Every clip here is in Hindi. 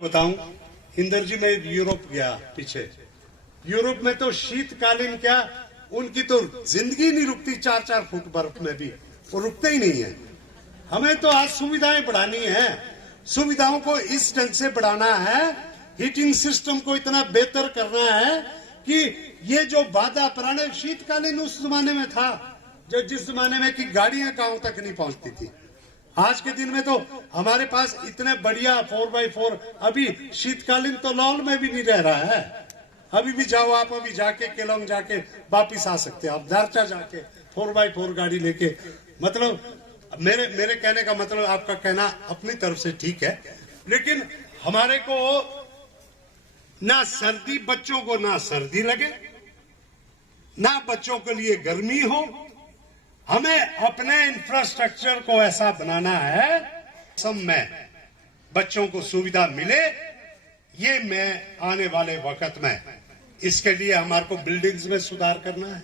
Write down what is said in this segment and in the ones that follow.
बताऊं, इंदर जी मैं यूरोप गया पीछे। यूरोप में तो शीतकालीन क्या, उनकी तो जिंदगी नहीं रुकती 4-4 फुट बर्फ में भी, वो रुकते ही नहीं है। हमें तो आज सुविधाएं बढ़ानी है, सुविधाओं को इस ढंग से बढ़ाना है, हीटिंग सिस्टम को इतना बेहतर करना है कि ये जो बाधा पुराने शीतकालीन उस जमाने में था, जो जिस जमाने में कि गाड़ियां गांव तक नहीं पहुंचती थी। आज के दिन में तो हमारे पास इतने बढ़िया 4x4, अभी शीतकालीन तो लॉल में भी नहीं रह रहा है। अभी भी जाओ आप, अभी जाके केलोंग जाके वापिस आ सकते हैं आप, दारचा जाके 4x4 गाड़ी लेके। मतलब मेरे कहने का मतलब, आपका कहना अपनी तरफ से ठीक है, लेकिन हमारे को ना सर्दी, बच्चों को ना सर्दी लगे, ना बच्चों के लिए गर्मी हो। हमें अपने इंफ्रास्ट्रक्चर को ऐसा बनाना है सब में बच्चों को सुविधा मिले। ये मैं आने वाले वक्त में, इसके लिए हमारे को बिल्डिंग्स में सुधार करना है,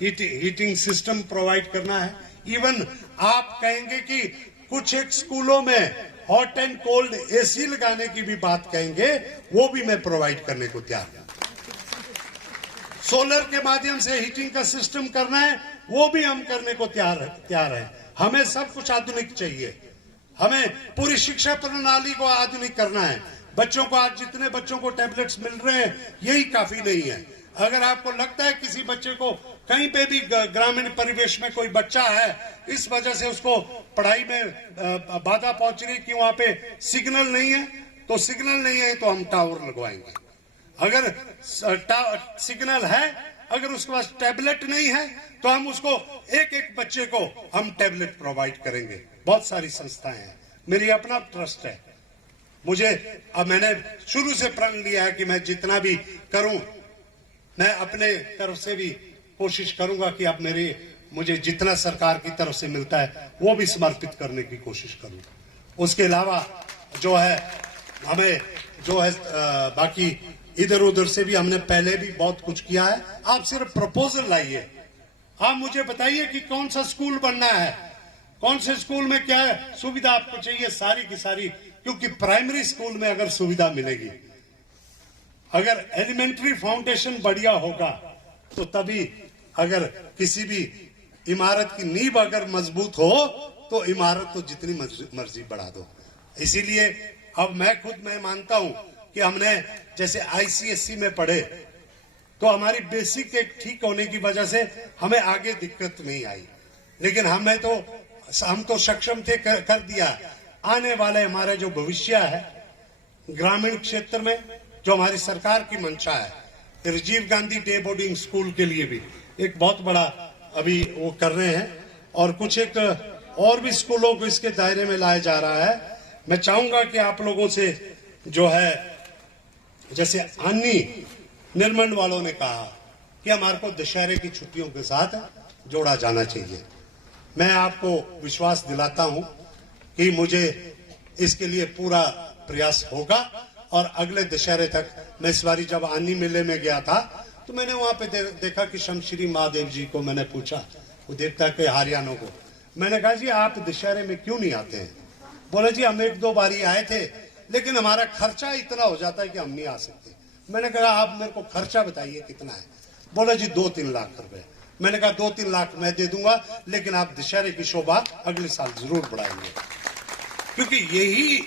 हीटिंग सिस्टम प्रोवाइड करना है। इवन आप कहेंगे कि कुछ एक स्कूलों में हॉट एंड कोल्ड एसी लगाने की भी बात कहेंगे, वो भी मैं प्रोवाइड करने को तैयार हूं। सोलर के माध्यम से हीटिंग का सिस्टम करना है, वो भी हम करने को तैयार है। हमें सब कुछ आधुनिक चाहिए, हमें पूरी शिक्षा प्रणाली को आधुनिक करना है। बच्चों को आज जितने बच्चों को टैबलेट्स मिल रहे हैं, यही काफी नहीं है। अगर आपको लगता है किसी बच्चे को कहीं पे भी ग्रामीण परिवेश में कोई बच्चा है, इस वजह से उसको पढ़ाई में बाधा पहुंच रही कि वहां पे सिग्नल नहीं है, तो सिग्नल नहीं है तो हम टावर लगवाएंगे। अगर सिग्नल है, अगर उसके पास टैबलेट नहीं है, तो हम उसको एक एक बच्चे को हम टैबलेट प्रोवाइड करेंगे। बहुत सारी संस्थाएं हैं, मेरी अपना ट्रस्ट है। अब मैंने शुरू से प्रण लिया है कि मैं जितना भी करूं, मैं अपने तरफ से भी कोशिश करूंगा कि अब मुझे जितना सरकार की तरफ से मिलता है वो भी समर्पित करने की कोशिश करूं। उसके अलावा जो है हमें जो है बाकी इधर उधर से भी हमने पहले भी बहुत कुछ किया है। आप सिर्फ प्रपोजल लाइए, आप मुझे बताइए कि कौन सा स्कूल बनना है, कौन से स्कूल में क्या सुविधा आपको चाहिए, सारी की सारी। क्योंकि प्राइमरी स्कूल में अगर सुविधा मिलेगी, अगर एलिमेंट्री फाउंडेशन बढ़िया होगा, तो तभी अगर किसी भी इमारत की नींव अगर मजबूत हो, तो इमारत तो जितनी मर्जी बढ़ा दो। इसीलिए अब मैं मानता हूं कि हमने जैसे आईसीएसई में पढ़े, तो हमारी बेसिक एक ठीक होने की वजह से हमें आगे दिक्कत नहीं आई। लेकिन हम तो सक्षम थे, कर दिया। आने वाले हमारे जो भविष्य है ग्रामीण क्षेत्र में, जो हमारी सरकार की मंशा है, Rajiv Gandhi day boarding school के लिए भी एक बहुत बड़ा अभी वो कर रहे हैं, और कुछ एक और भी स्कूलों को इसके दायरे में लाया जा रहा है। मैं चाहूंगा कि आप लोगों से जो है, जैसे अन्नी निर्मंड वालों ने कहा कि हमारे को दशहरे की छुट्टियों के साथ जोड़ा जाना चाहिए। मैं आपको विश्वास दिलाता हूं कि मुझे इसके लिए पूरा प्रयास होगा। और अगले दशहरे तक, मैं इस बारी जब आनी मेले में गया था, तो मैंने वहां पे देखा कि शमश्री महादेव जी को मैंने पूछा, वो देवता के हारियानों को, मैंने कहा जी आप दशहरे में क्यों नहीं आते हैं? बोले जी हम 1-2 बारी आए थे, लेकिन हमारा खर्चा इतना हो जाता है कि हम नहीं आ सकते। मैंने कहा आप मेरे को खर्चा बताइए कितना है? बोले जी 2-3 लाख रुपए। मैंने कहा 2-3 लाख मैं दे दूंगा, लेकिन आप दशहरे की शोभा अगले साल जरूर बढ़ाएंगे, क्योंकि यही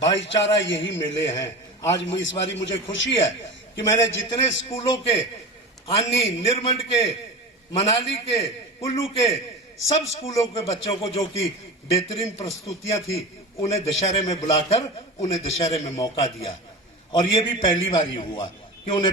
भाईचारा, यही मेले हैं। आज इस बारी मुझे खुशी है कि मैंने जितने स्कूलों के, आनी, निर्मंड के, मनाली के, कुल्लू के, सब स्कूलों के बच्चों को जो कि बेहतरीन प्रस्तुतियां थी, उन्हें दशहरे में बुलाकर उन्हें दशहरे में मौका दिया। और ये भी पहली बार ही हुआ कि उन्हें